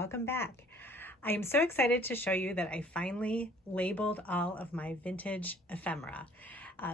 welcome back. I am so excited to show you that I finally labeled all of my vintage ephemera.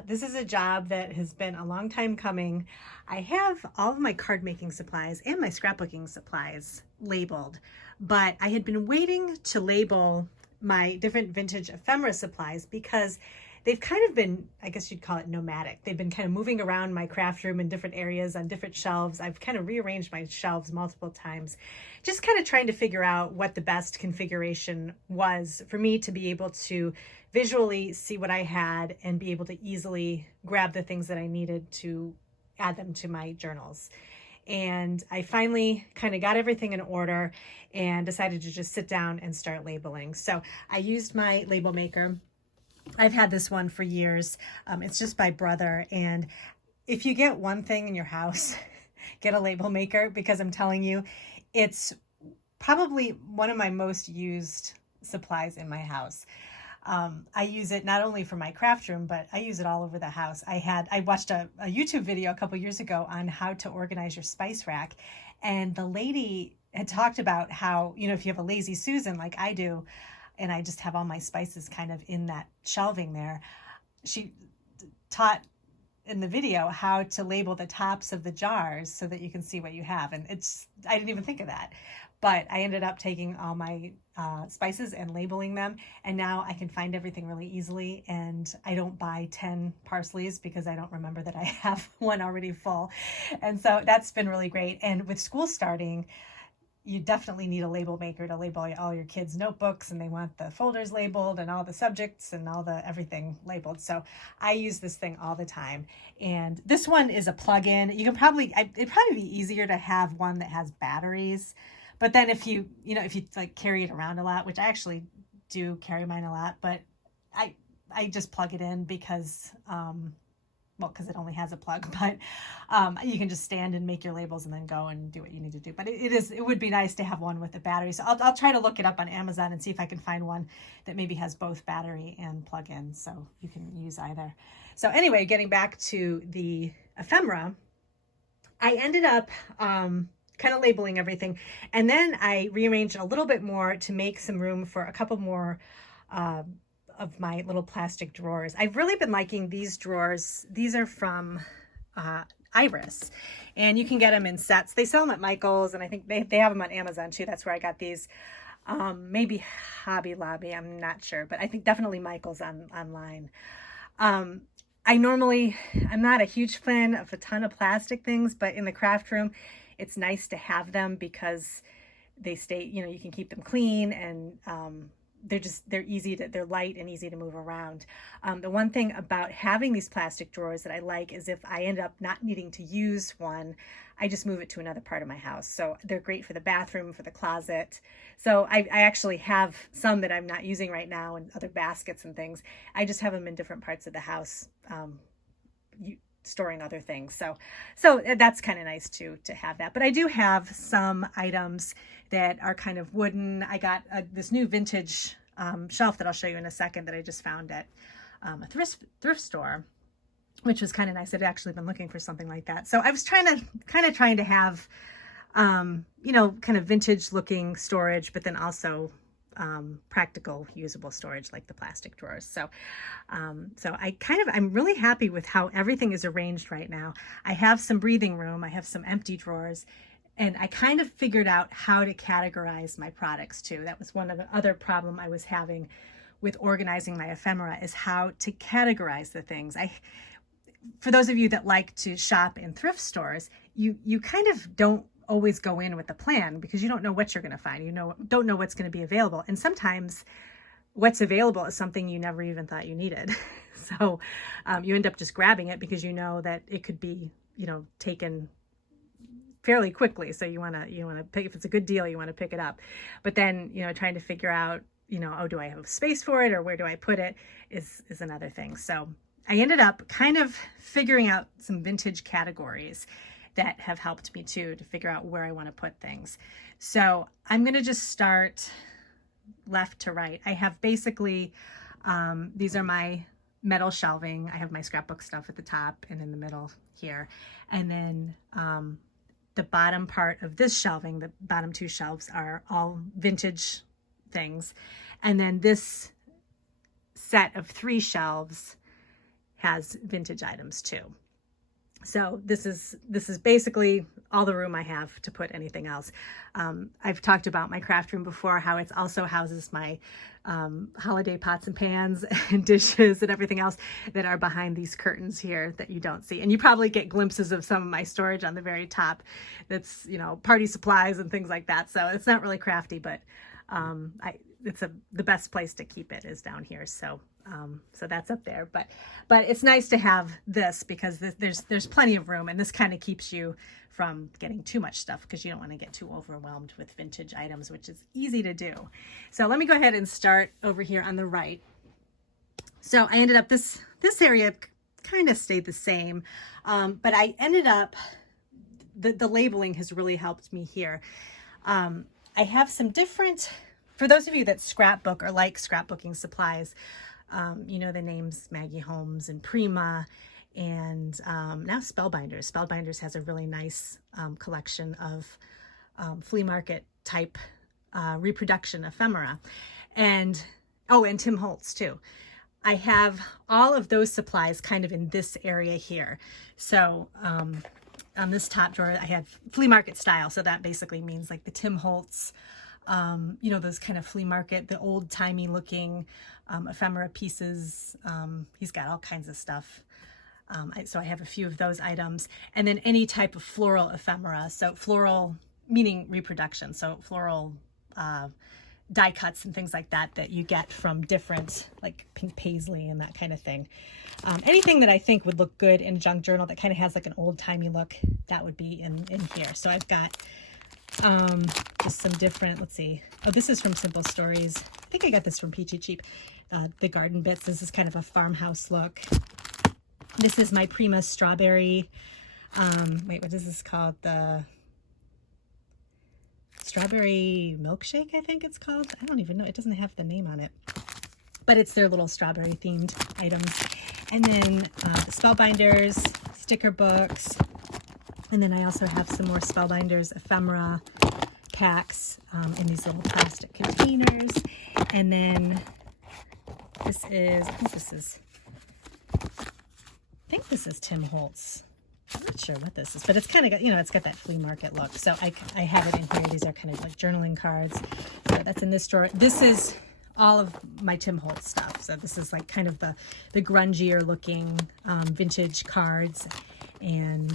This is a job that has been a long time coming. I have all of my card making supplies and my scrapbooking supplies labeled, but I had been waiting to label my different vintage ephemera supplies because they've kind of been, I guess you'd call it nomadic. They've been kind of moving around my craft room in different areas on different shelves. I've kind of rearranged my shelves multiple times, just kind of trying to figure out what the best configuration was for me to be able to visually see what I had and be able to easily grab the things that I needed to add them to my journals. And I finally kind of got everything in order and decided to just sit down and start labeling. So I used my label maker. I've had this one for years. It's just by Brother. And if you get one thing in your house, get a label maker, because I'm telling you, it's probably one of my most used supplies in my house. I use it not only for my craft room, but I use it all over the house. I watched a YouTube video a couple years ago on how to organize your spice rack. And the lady had talked about how, if you have a lazy Susan like I do, and I just have all my spices kind of in that shelving there, she taught in the video how to label the tops of the jars so that you can see what you have. And I didn't even think of that, but I ended up taking all my spices and labeling them. And now I can find everything really easily. And I don't buy 10 parsleys because I don't remember that I have one already full. And so that's been really great. And with school starting, you definitely need a label maker to label all your kids' notebooks, and they want the folders labeled and all the subjects and all the everything labeled. So I use this thing all the time. And this one is a plug-in. It'd probably be easier to have one that has batteries. But then if you like carry it around a lot, which I actually do carry mine a lot, but I just plug it in because because it only has a plug, but you can just stand and make your labels and then go and do what you need to do. But it would be nice to have one with a battery. So I'll try to look it up on Amazon and see if I can find one that maybe has both battery and plug-in, so you can use either. So anyway, getting back to the ephemera, I ended up kind of labeling everything. And then I rearranged a little bit more to make some room for a couple more of my little plastic drawers. I've really been liking these drawers. These are from Iris, and you can get them in sets. They sell them at Michael's, and I think they have them on Amazon too. That's where I got these. Maybe Hobby Lobby, I'm not sure, but I think definitely Michael's online. I'm not a huge fan of a ton of plastic things, but in the craft room, it's nice to have them because they stay, you can keep them clean, and they're light and easy to move around. The one thing about having these plastic drawers that I like is if I end up not needing to use one, I just move it to another part of my house. So they're great for the bathroom, for the closet. So I actually have some that I'm not using right now, and other baskets and things. I just have them in different parts of the house, storing other things. So that's kind of nice too, to have that. But I do have some items that are kind of wooden. I got this new vintage shelf that I'll show you in a second that I just found at a thrift store, which was kind of nice. I'd actually been looking for something like that. So I was trying to have, kind of vintage looking storage, but then also practical, usable storage like the plastic drawers. So I'm really happy with how everything is arranged right now. I have some breathing room. I have some empty drawers, and I kind of figured out how to categorize my products too. That was one of the other problem I was having with organizing my ephemera, is how to categorize the things. For those of you that like to shop in thrift stores, you kind of don't always go in with a plan because you don't know what you're going to find. Don't know what's going to be available. And sometimes what's available is something you never even thought you needed. So you end up just grabbing it because you know that it could be, taken fairly quickly. So you want to pick, if it's a good deal, you want to pick it up. But then, trying to figure out, do I have space for it, or where do I put it is another thing. So I ended up kind of figuring out some vintage categories that have helped me too, to figure out where I want to put things. So I'm going to just start left to right. I have basically, these are my metal shelving. I have my scrapbook stuff at the top and in the middle here. And then the bottom part of this shelving, the bottom two shelves are all vintage things. And then this set of 3 shelves has vintage items too. So this is basically all the room I have to put anything else. I've talked about my craft room before, how it also houses my holiday pots and pans and dishes and everything else that are behind these curtains here that you don't see. And you probably get glimpses of some of my storage on the very top. That's, you know, party supplies and things like that. So it's not really crafty, but the best place to keep it is down here. So that's up there, but it's nice to have this because there's plenty of room, and this kind of keeps you from getting too much stuff because you don't want to get too overwhelmed with vintage items, which is easy to do. So let me go ahead and start over here on the right. So I ended up, this area kind of stayed the same, but I ended up, the labeling has really helped me here. I have some different, for those of you that scrapbook or like scrapbooking supplies, you know the names Maggie Holmes and Prima, and now Spellbinders. Spellbinders has a really nice collection of flea market type reproduction ephemera, and Tim Holtz too. I have all of those supplies kind of in this area here. So on this top drawer, I have flea market style. So that basically means like the Tim Holtz, you know, those kind of flea market, the old timey looking ephemera pieces. He's got all kinds of stuff. So I have a few of those items, and then any type of floral ephemera. So floral meaning reproduction. So floral die cuts and things like that that you get from different, like pink paisley and that kind of thing. Anything that I think would look good in a junk journal that kind of has like an old timey look, that would be in here. So I've got just some different, let's see. Oh, this is from Simple Stories. I think I got this from Peachy Cheap. The garden bits. This is kind of a farmhouse look. This is my Prima strawberry. Wait, what is this called? The strawberry milkshake, I think it's called. I don't even know. It doesn't have the name on it, but it's their little strawberry themed items. And then the Spellbinders, sticker books. And then I also have some more Spellbinders ephemera packs in these little plastic containers. And then this is, I think this is Tim Holtz. I'm not sure what this is, but it's kind of got, you know, it's got that flea market look. So I have it in here. These are kind of like journaling cards. So that's in this drawer. This is all of my Tim Holtz stuff. So this is like kind of the grungier looking vintage cards and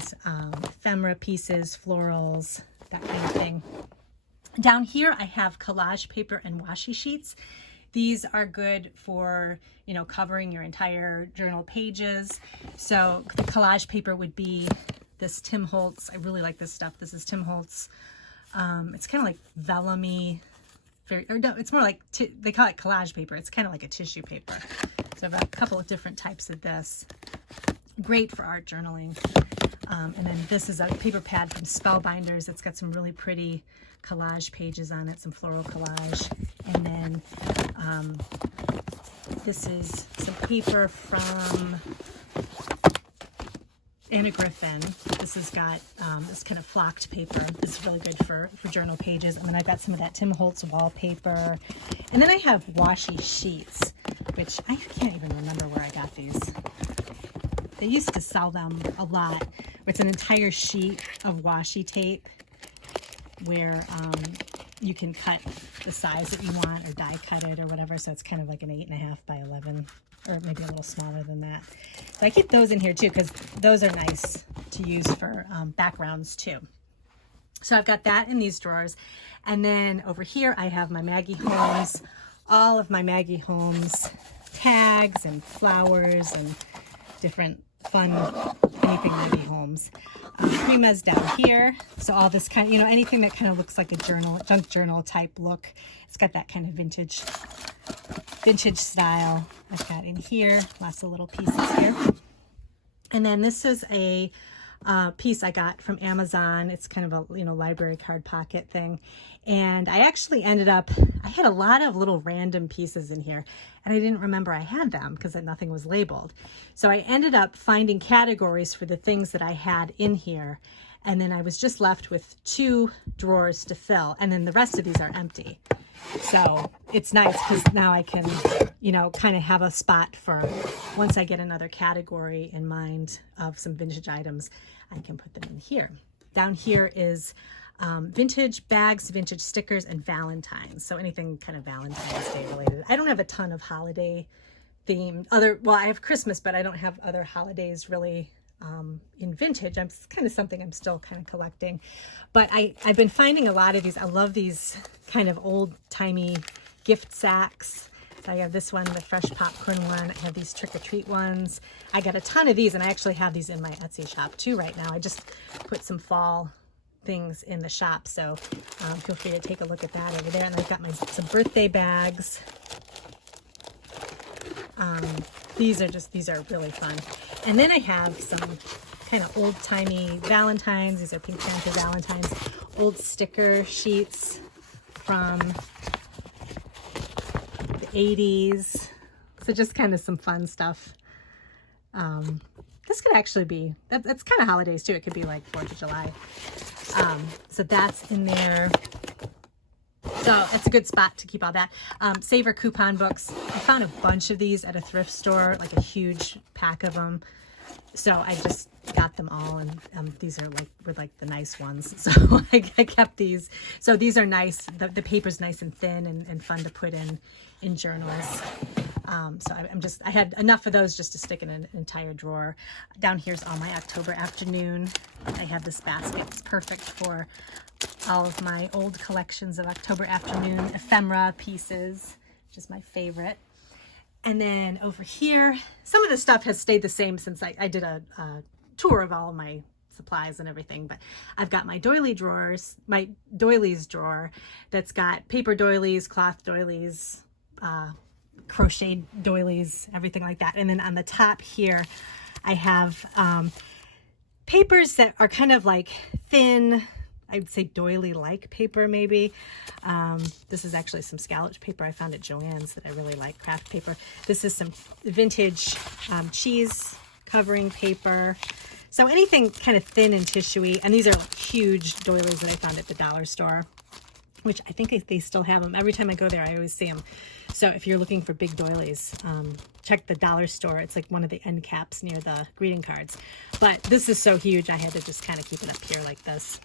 ephemera pieces, florals, that kind of thing. Down here I have collage paper and washi sheets. These are good for, you know, covering your entire journal pages. So the collage paper would be this Tim Holtz. I really like this stuff. This is Tim Holtz. It's kind of like vellum-y. No, it's more like, they call it collage paper. It's kind of like a tissue paper. So I've got a couple of different types of this. Great for art journaling. And then this is a paper pad from Spellbinders. It's got some really pretty collage pages on it, some floral collage. And then this is some paper from Anna Griffin. This has got this kind of flocked paper. This is really good for journal pages. And then I've got some of that Tim Holtz wallpaper. And then I have washi sheets, which I can't even remember where I got these. They used to sell them a lot. It's an entire sheet of washi tape where you can cut the size that you want or die cut it or whatever. So it's kind of like an 8.5 by 11, or maybe a little smaller than that. So I keep those in here too because those are nice to use for backgrounds too. So I've got that in these drawers. And then over here I have my Maggie Holmes, all of my Maggie Holmes tags and flowers and different fun anything Maggie Holmes. Prima's down here. So all this kind of, you know, anything that kind of looks like a journal, junk journal type look. It's got that kind of vintage style. I've got in here, lots of little pieces here. And then this is a piece I got from Amazon. It's kind of a, you know, library card pocket thing. And I actually ended up, I had a lot of little random pieces in here and I didn't remember I had them because nothing was labeled. So I ended up finding categories for the things that I had in here. And then I was just left with 2 drawers to fill, and then the rest of these are empty. So it's nice because now I can, you know, kind of have a spot for once I get another category in mind of some vintage items, I can put them in here. Down here is vintage bags, vintage stickers, and Valentine's. So anything kind of Valentine's Day related. I don't have a ton of holiday themed well, I have Christmas, but I don't have other holidays really in vintage. I'm kind of something I'm still kind of collecting, but I've been finding a lot of these. I love these kind of old-timey gift sacks. So I have this one, the fresh popcorn one. I have these trick-or-treat ones. I got a ton of these, and I actually have these in my Etsy shop too right now. I just put some fall things in the shop, so feel free to take a look at that over there. And I've got some birthday bags. These are really fun. And then I have some kind of old-timey Valentines. These are Pink Panther Valentines. Old sticker sheets from the 80s. So just kind of some fun stuff. This could actually be, that's kind of holidays too. It could be like 4th of July. So that's in there. So it's a good spot to keep all that. Saver coupon books. I found a bunch of these at a thrift store, like a huge pack of them. So I just got them all, and these were like the nice ones. So I kept these. So these are nice. The paper's nice and thin and fun to put in journals. So I had enough of those just to stick in an entire drawer. Down here's all my October afternoon. I have this basket. It's perfect for all of my old collections of October afternoon ephemera pieces, which is my favorite. And then over here, some of the stuff has stayed the same since I did a tour of all of my supplies and everything, but I've got my doily drawers, my doilies drawer that's got paper doilies, cloth doilies, crocheted doilies, everything like that. And then on the top here, I have papers that are kind of like thin, I'd say doily-like paper maybe. This is actually some scalloped paper I found at Joann's that I really like, craft paper. This is some vintage cheese covering paper. So anything kind of thin and tissuey, and these are huge doilies that I found at the dollar store, which I think they still have them. Every time I go there, I always see them. So if you're looking for big doilies, check the dollar store. It's like one of the end caps near the greeting cards. But this is so huge, I had to just kind of keep it up here like this.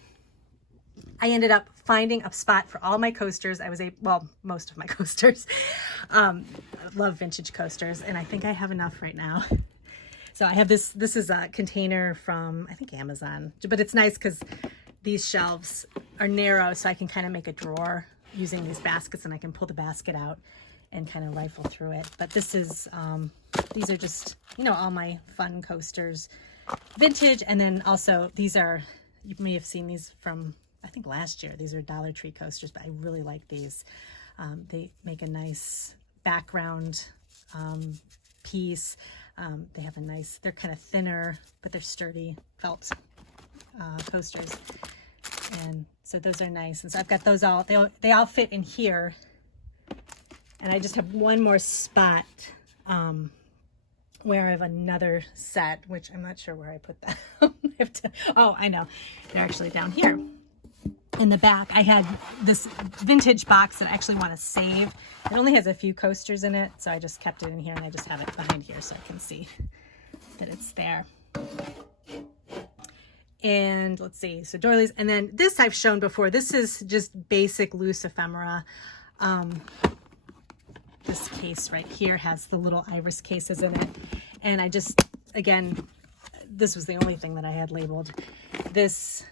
I ended up finding a spot for all my coasters. Well, most of my coasters. I love vintage coasters, and I think I have enough right now. So I have this is a container from, I think, Amazon, but it's nice because these shelves are narrow, so I can kind of make a drawer using these baskets, and I can pull the basket out and kind of rifle through it. But this is, these are just, you know, all my fun coasters, vintage. And then also these are, you may have seen these from, I think, last year. These are Dollar Tree coasters, but I really like these. They make a nice background piece. They have a nice, they're kind of thinner, but they're sturdy felt coasters. And so those are nice. And so I've got those all, they all fit in here. And I just have one more spot where I have another set, which I'm not sure where I put that. Oh, I know. They're actually down here. In the back, I had this vintage box that I actually want to save. It only has a few coasters in it, so I just kept it in here, and I just have it behind here so I can see that it's there. And let's see, so doilies. And then this I've shown before. This is just basic loose ephemera. This case right here has the little iris cases in it. And I just, again, this was the only thing that I had labeled. This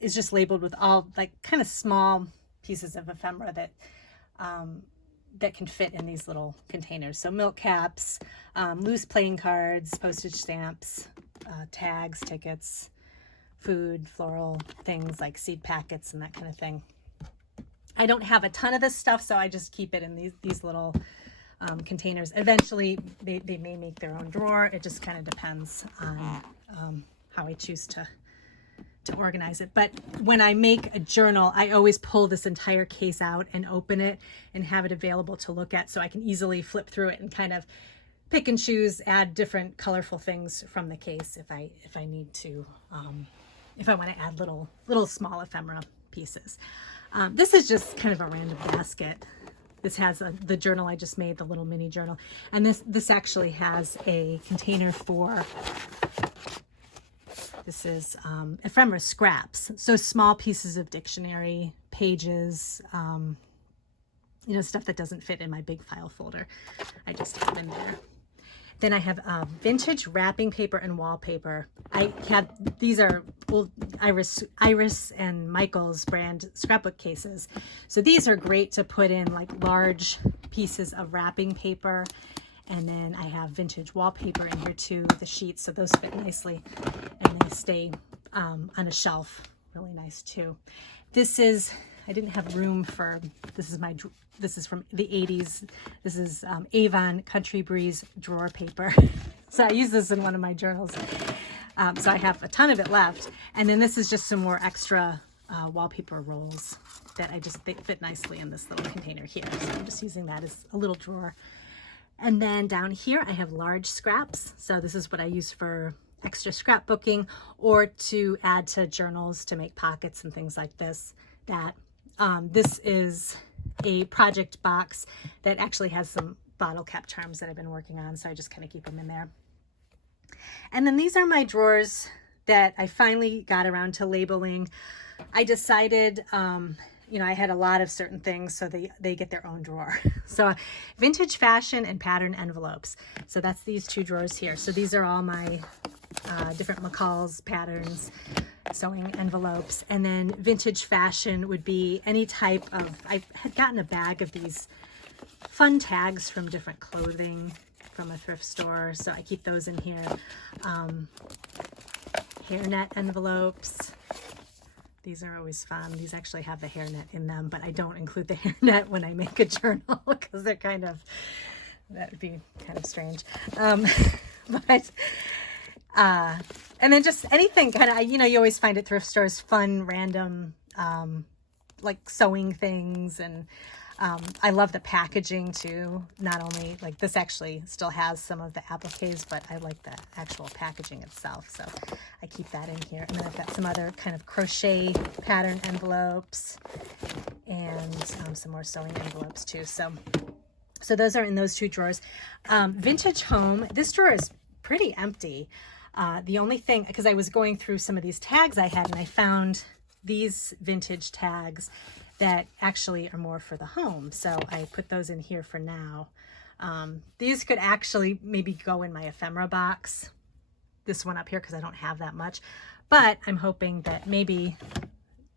is just labeled with all like kind of small pieces of ephemera that that can fit in these little containers. So milk caps, loose playing cards, postage stamps, tags, tickets, food, floral things like seed packets and that kind of thing. I don't have a ton of this stuff, so I just keep it in these little containers. Eventually, they may make their own drawer. It just kind of depends on how I choose to organize it. But when I make a journal, I always pull this entire case out and open it and have it available to look at, so I can easily flip through it and kind of pick and choose, add different colorful things from the case if I need to if I want to add little small ephemera pieces. This is just kind of a random basket. This has the journal I just made, the little mini journal. And this actually has a container for, this is ephemera scraps. So small pieces of dictionary, pages, you know, stuff that doesn't fit in my big file folder. I just have in there. Then I have vintage wrapping paper and wallpaper. These are old Iris and Michael's brand scrapbook cases. So these are great to put in like large pieces of wrapping paper. And then I have vintage wallpaper in here too, the sheets, so those fit nicely and they stay on a shelf. Really nice too. This is, I didn't have room for, this is from the 80s. This is Avon Country Breeze drawer paper. So I use this in one of my journals. So I have a ton of it left. And then this is just some more extra wallpaper rolls that they fit nicely in this little container here. So I'm just using that as a little drawer. And then down here I have large scraps. So this is what I use for extra scrapbooking or to add to journals to make pockets and things like this. This is a project box that actually has some bottle cap charms that I've been working on, so I just kind of keep them in there. And then these are my drawers that I finally got around to labeling. I decided, you know, I had a lot of certain things, so they get their own drawer. So vintage fashion and pattern envelopes. So that's these two drawers here. So these are all my different McCall's patterns, sewing envelopes. And then vintage fashion would be any type of, I had gotten a bag of these fun tags from different clothing from a thrift store, so I keep those in here. Hairnet envelopes. These are always fun. These actually have the hairnet in them, but I don't include the hairnet when I make a journal because they're kind of, that would be kind of strange. And then just anything kind of, you know, you always find at thrift stores fun, random, like sewing things. And I love the packaging too. Not only like this actually still has some of the appliques, but I like the actual packaging itself. So I keep that in here. And then I've got some other kind of crochet pattern envelopes and some more sewing envelopes too. So those are in those two drawers. Vintage home. This drawer is pretty empty. The only thing, because I was going through some of these tags I had and I found these vintage tags that actually are more for the home. So I put those in here for now. These could actually maybe go in my ephemera box. This one up here, because I don't have that much. But I'm hoping that maybe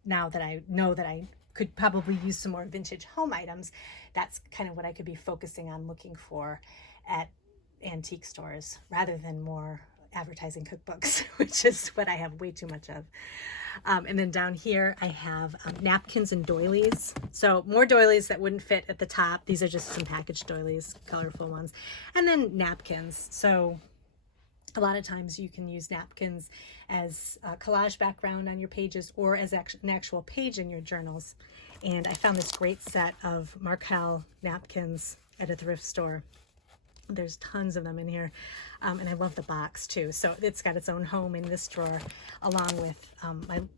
now that I know that I could probably use some more vintage home items, that's kind of what I could be focusing on looking for at antique stores rather than more advertising cookbooks, which is what I have way too much of. And then down here I have napkins and doilies. So more doilies that wouldn't fit at the top. These are just some packaged doilies, colorful ones. And then napkins. So a lot of times you can use napkins as a collage background on your pages or as an actual page in your journals. And I found this great set of Markel napkins at a thrift store. There's tons of them in here, and I love the box too. So it's got its own home in this drawer, along with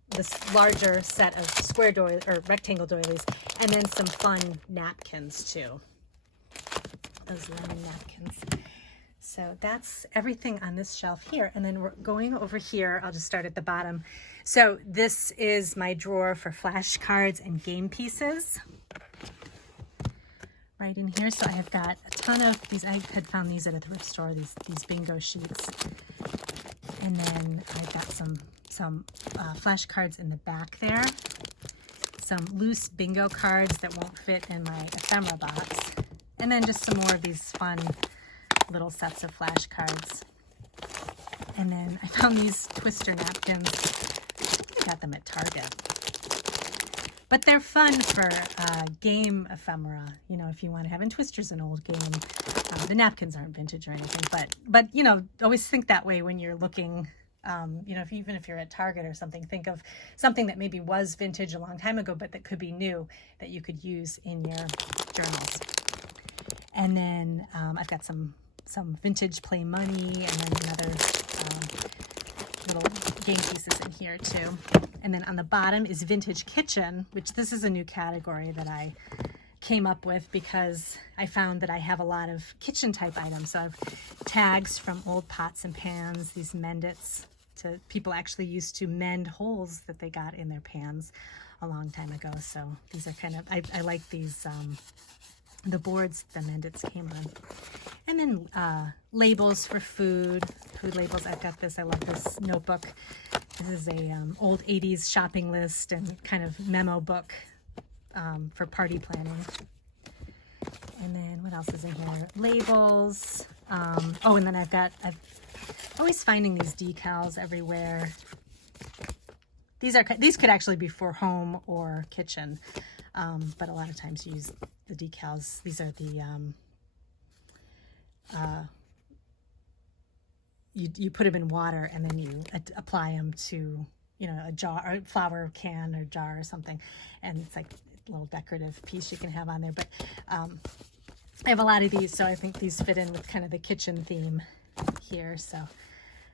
this larger set of square doilies or rectangle doilies, and then some fun napkins too. Those lemon napkins. So that's everything on this shelf here. And then we're going over here. I'll just start at the bottom. So this is my drawer for flashcards and game pieces. Right in here. So I have got a ton of these. I had found these at a thrift store, these bingo sheets. And then I've got some flashcards in the back there. Some loose bingo cards that won't fit in my ephemera box. And then just some more of these fun little sets of flashcards. And then I found these twister napkins. I got them at Target. But they're fun for game ephemera, you know, if you want to have. And Twister's an old game. The napkins aren't vintage or anything, but you know, always think that way when you're looking, you know, even if you're at Target or something, think of something that maybe was vintage a long time ago, but that could be new that you could use in your journals. And then I've got some vintage play money, and then another little game pieces in here too. And then on the bottom is vintage kitchen, which this is a new category that I came up with because I found that I have a lot of kitchen type items. So I have tags from old pots and pans, these mendits to people actually used to mend holes that they got in their pans a long time ago. So these are kind of, I like these, the boards the mendits came on. And then labels for food labels. I've got this, I love this notebook. This is a old 80s shopping list and kind of memo book for party planning. And then what else is in here? Labels. Oh, and then I'm always finding these decals everywhere. These could actually be for home or kitchen, but a lot of times you use the decals. These are the you put them in water and then you apply them to, you know, a jar or flower can or jar or something, and it's like a little decorative piece you can have on there. But I have a lot of these, so I think these fit in with kind of the kitchen theme here. So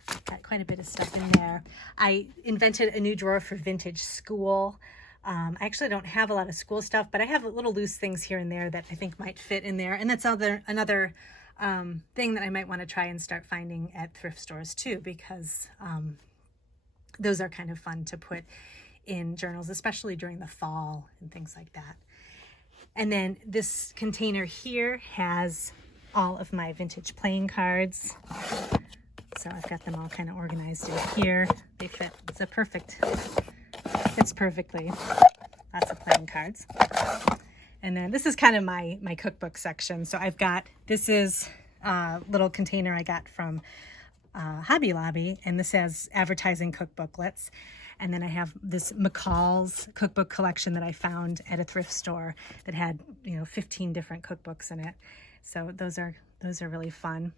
I've got quite a bit of stuff in there. I invented a new drawer for vintage school. I actually don't have a lot of school stuff, but I have little loose things here and there that I think might fit in there. And that's another thing that I might want to try and start finding at thrift stores too, because those are kind of fun to put in journals, especially during the fall and things like that. And then this container here has all of my vintage playing cards. So I've got them all kind of organized in here. They fit. Fits perfectly. Lots of playing cards. And then this is kind of my cookbook section. So I've got, this is a little container I got from Hobby Lobby, and this has advertising cookbooklets. And then I have this McCall's cookbook collection that I found at a thrift store that had, 15 different cookbooks in it. So those are really fun.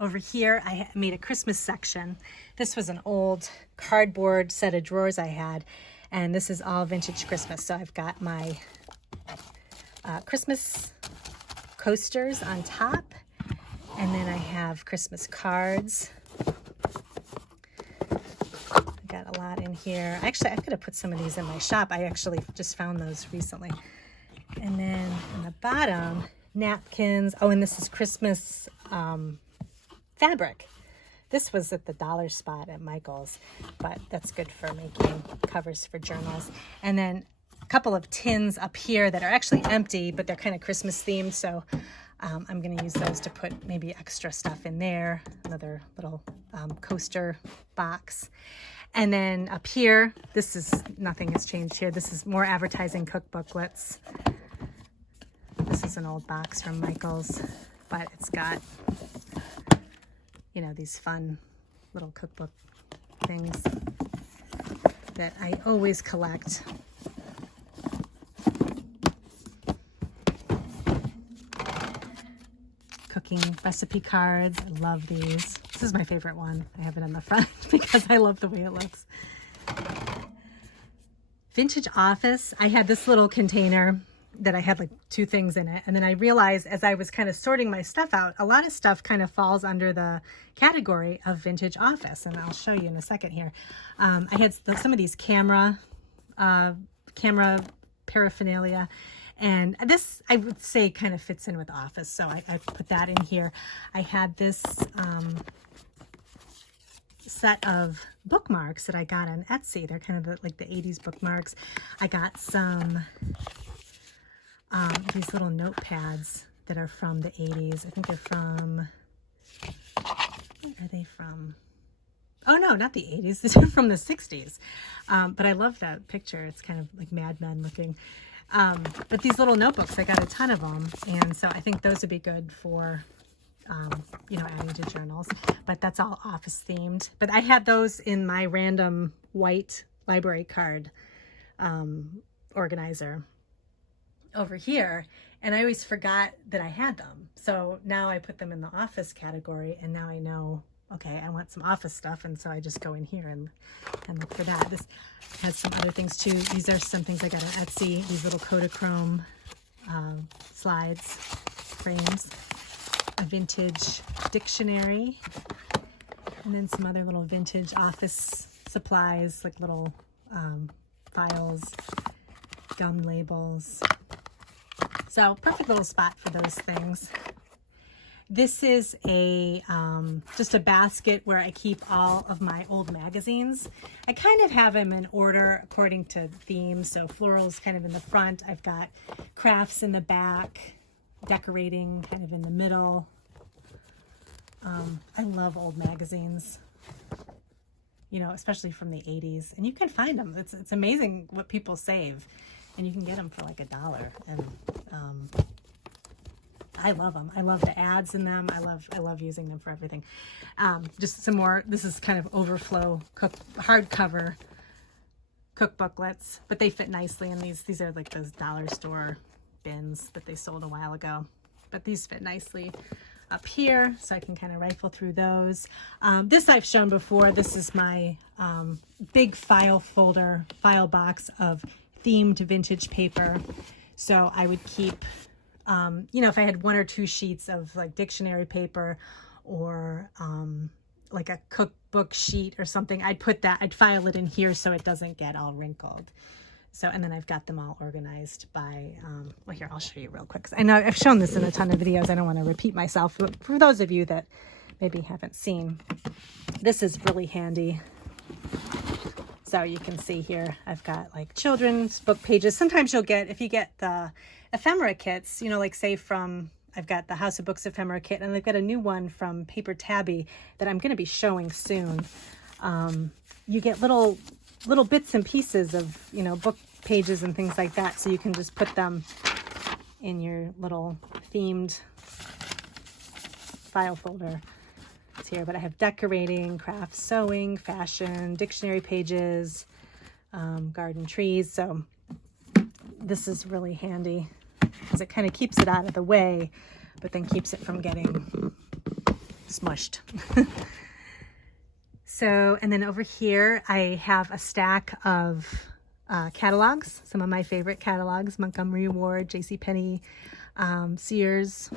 Over here, I made a Christmas section. This was an old cardboard set of drawers I had, and this is all vintage Christmas. So I've got my Christmas coasters on top, and then I have Christmas cards. I've got a lot in here. Actually, I've got to put some of these in my shop. I actually just found those recently. And then on the bottom, napkins. Oh, and this is Christmas fabric. This was at the dollar spot at Michael's, but that's good for making covers for journals. And then a couple of tins up here that are actually empty, but they're kind of Christmas themed. So I'm going to use those to put maybe extra stuff in there. Another little coaster box. And then up here, nothing has changed here. This is more advertising cookbooklets. This is an old box from Michael's, but it's got, these fun little cookbook things that I always collect. Cooking recipe cards. I love these. This is my favorite one. I have it on the front because I love the way it looks. Vintage office. I had this little container that I had like 2 things in it. And then I realized as I was kind of sorting my stuff out, a lot of stuff kind of falls under the category of vintage office. And I'll show you in a second here. I had some of these camera paraphernalia. And this, I would say, kind of fits in with office. So I put that in here. I had this set of bookmarks that I got on Etsy. They're kind of like the 80s bookmarks. I got some these little notepads that are from the 80s. I think they're from, where are they from? Oh no, not the 80s. These are from the 60s. But I love that picture. It's kind of like Mad Men looking. But these little notebooks, I got a ton of them. And so I think those would be good for, adding to journals. But that's all office themed. But I had those in my random white library card organizer over here, and I always forgot that I had them. So now I put them in the office category, and now I know, okay, I want some office stuff, and so I just go in here and look for that. This has some other things too. These are some things I got on Etsy, these little Kodachrome slides, frames, a vintage dictionary, And then some other little vintage office supplies, like little files, gum labels. So perfect little spot for those things. This is a just a basket where I keep all of my old magazines. I kind of have them in order according to themes. So florals kind of in the front. I've got crafts in the back, decorating kind of in the middle. I love old magazines, you know, especially from the 80s. And you can find them. It's amazing what people save. And you can get them for like $1. And I love them. I love the ads in them. I love using them for everything. Just some more. This is kind of overflow hardcover cookbooklets, but they fit nicely in these. These are like those dollar store bins that they sold a while ago, but these fit nicely up here, so I can kind of rifle through those. This I've shown before. This is my big file box of themed vintage paper. So I would keep, you know, if I had 1 or 2 sheets of like dictionary paper or like a cookbook sheet or something, I'd file it in here so it doesn't get all wrinkled. So, and then I've got them all organized by, well, here, I'll show you real quick. 'Cause I know I've shown this in a ton of videos. I don't want to repeat myself, but for those of you that maybe haven't seen, this is really handy. So you can see here, I've got like children's book pages. Sometimes you'll get, if you get the ephemera kits, you know, like say from, I've got the House of Books ephemera kit, and they've got a new one from Paper Tabby that I'm going to be showing soon. You get little bits and pieces of, you know, book pages and things like that. So you can just put them in your little themed file folder. It's here, but I have decorating, craft, sewing, fashion, dictionary pages, garden trees. So this is really handy because it kind of keeps it out of the way, but then keeps it from getting smushed. So, and then over here, I have a stack of catalogs, some of my favorite catalogs, Montgomery Ward, JCPenney, Sears,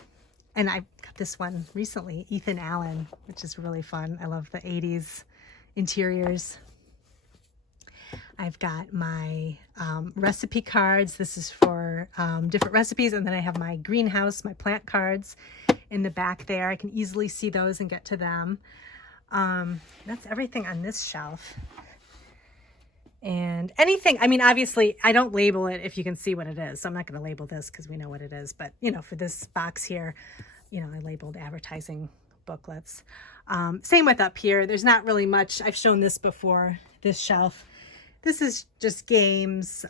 and I got this one recently, Ethan Allen, which is really fun. I love the 80s interiors. I've got my recipe cards. This is for different recipes, and then I have my greenhouse, my plant cards in the back there. I can easily see those and get to them. That's everything on this shelf. And anything, I mean, obviously I don't label it if you can see what it is. So I'm not going to label this because we know what it is. But, you know, for this box here, you know, I labeled advertising booklets. Same with up here. There's not really much. I've shown this before, this shelf. This is just games,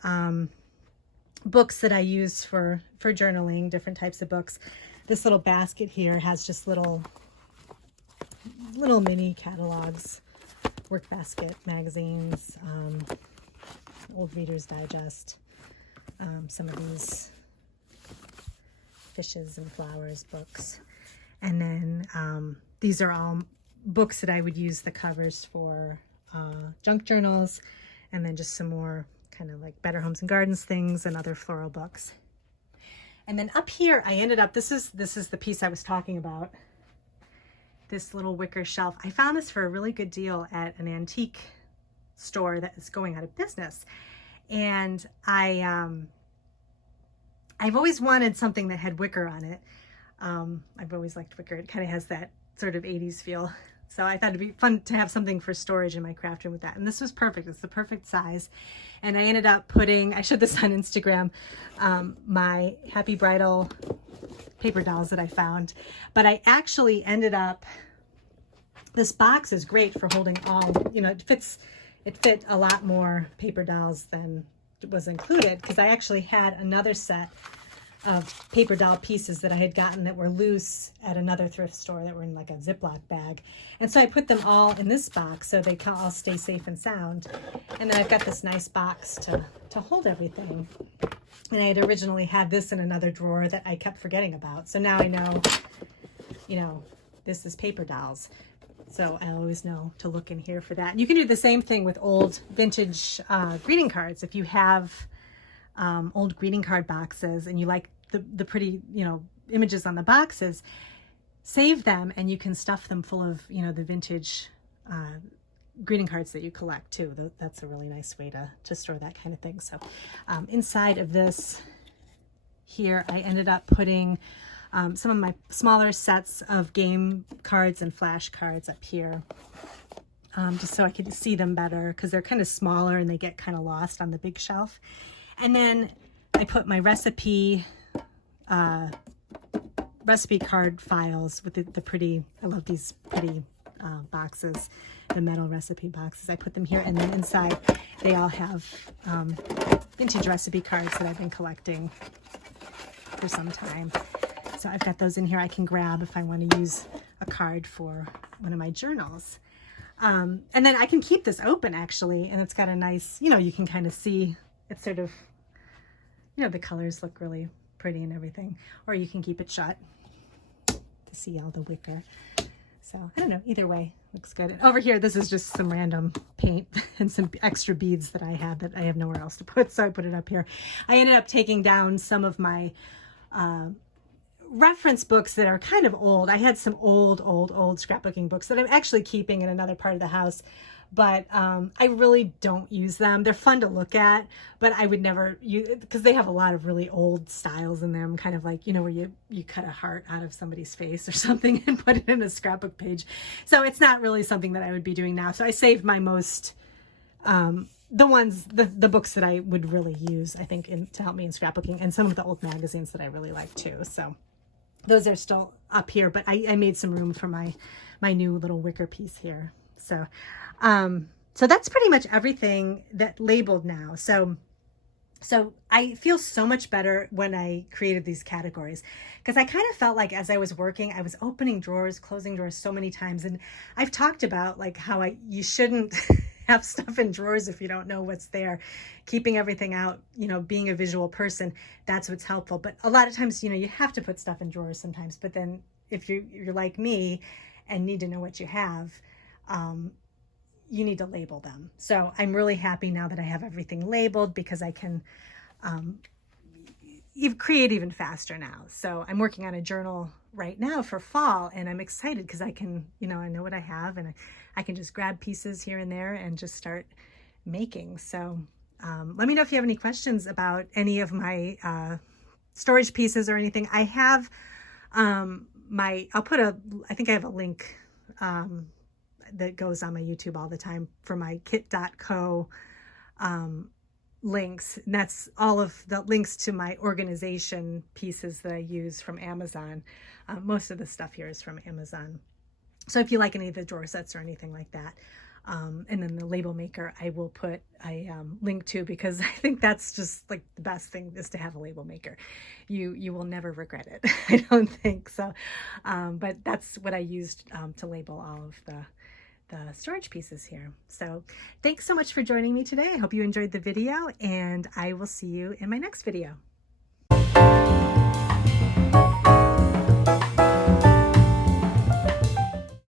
books that I use for journaling, different types of books. This little basket here has just little mini catalogs, work basket magazines, old Reader's Digest, some of these fishes and flowers books. And then these are all books that I would use the covers for junk journals, and then just some more kind of like Better Homes and Gardens things and other floral books. And then up here I ended up, this is the piece I was talking about, this little wicker shelf. I found this for a really good deal at an antique store that is going out of business. And I've always wanted something that had wicker on it. I've always liked wicker. It kind of has that sort of 80s feel. So I thought it'd be fun to have something for storage in my craft room with that. And this was perfect. It's the perfect size. And I ended up putting, I showed this on Instagram, my Happy Bridal paper dolls that I found. But I actually ended up, this box is great for holding all, you know, it fit a lot more paper dolls than was included, because I actually had another set of paper doll pieces that I had gotten that were loose at another thrift store that were in like a Ziploc bag. And so I put them all in this box so they can all stay safe and sound. And then I've got this nice box to hold everything. And I had originally had this in another drawer that I kept forgetting about. So now I know, you know, this is paper dolls. So I always know to look in here for that. And you can do the same thing with old vintage greeting cards. If you have old greeting card boxes and you like the pretty, you know, images on the boxes, save them and you can stuff them full of, you know, the vintage greeting cards that you collect too. That's a really nice way to store that kind of thing. So inside of this here, I ended up putting some of my smaller sets of game cards and flash cards up here, just so I could see them better, because they're kind of smaller and they get kind of lost on the big shelf. And then I put my recipe card files with the pretty, I love these pretty boxes, the metal recipe boxes. I put them here, and then inside they all have vintage recipe cards that I've been collecting for some time. So I've got those in here I can grab if I want to use a card for one of my journals. And then I can keep this open actually, and it's got a nice, you can kind of see it's sort of, the colors look really pretty and everything. Or you can keep it shut to see all the wicker. So I don't know, either way looks good. And over here, this is just some random paint and some extra beads that I had that I have nowhere else to put, so I put it up here. I ended up taking down some of my reference books that are kind of old. I had some old scrapbooking books that I'm actually keeping in another part of the house, but I really don't use them. They're fun to look at, but I would never use, because they have a lot of really old styles in them, kind of like, where you cut a heart out of somebody's face or something and put it in a scrapbook page. So it's not really something that I would be doing now. So I saved my most, the books that I would really use, I think, to help me in scrapbooking, and some of the old magazines that I really like too. So those are still up here, but I made some room for my new little wicker piece here. So, so that's pretty much everything that labeled now. So I feel so much better when I created these categories, because I kind of felt like as I was working, I was opening drawers, closing drawers so many times. And I've talked about like how you shouldn't have stuff in drawers if you don't know what's there. Keeping everything out, being a visual person, that's what's helpful. But a lot of times, you have to put stuff in drawers sometimes. But then if you're like me and need to know what you have, you need to label them. So I'm really happy now that I have everything labeled, because I can create even faster now. So I'm working on a journal right now for fall, and I'm excited because I can, I know what I have, and I can just grab pieces here and there and just start making. So let me know if you have any questions about any of my storage pieces or anything. I have I think I have a link that goes on my YouTube all the time for my kit.co links. And that's all of the links to my organization pieces that I use from Amazon. Most of the stuff here is from Amazon. So if you like any of the drawer sets or anything like that, and then the label maker, I will put a link to, because I think that's just like the best thing, is to have a label maker. You will never regret it. I don't think so. But that's what I used to label all of the storage pieces here. So thanks so much for joining me today. I hope you enjoyed the video, and I will see you in my next video.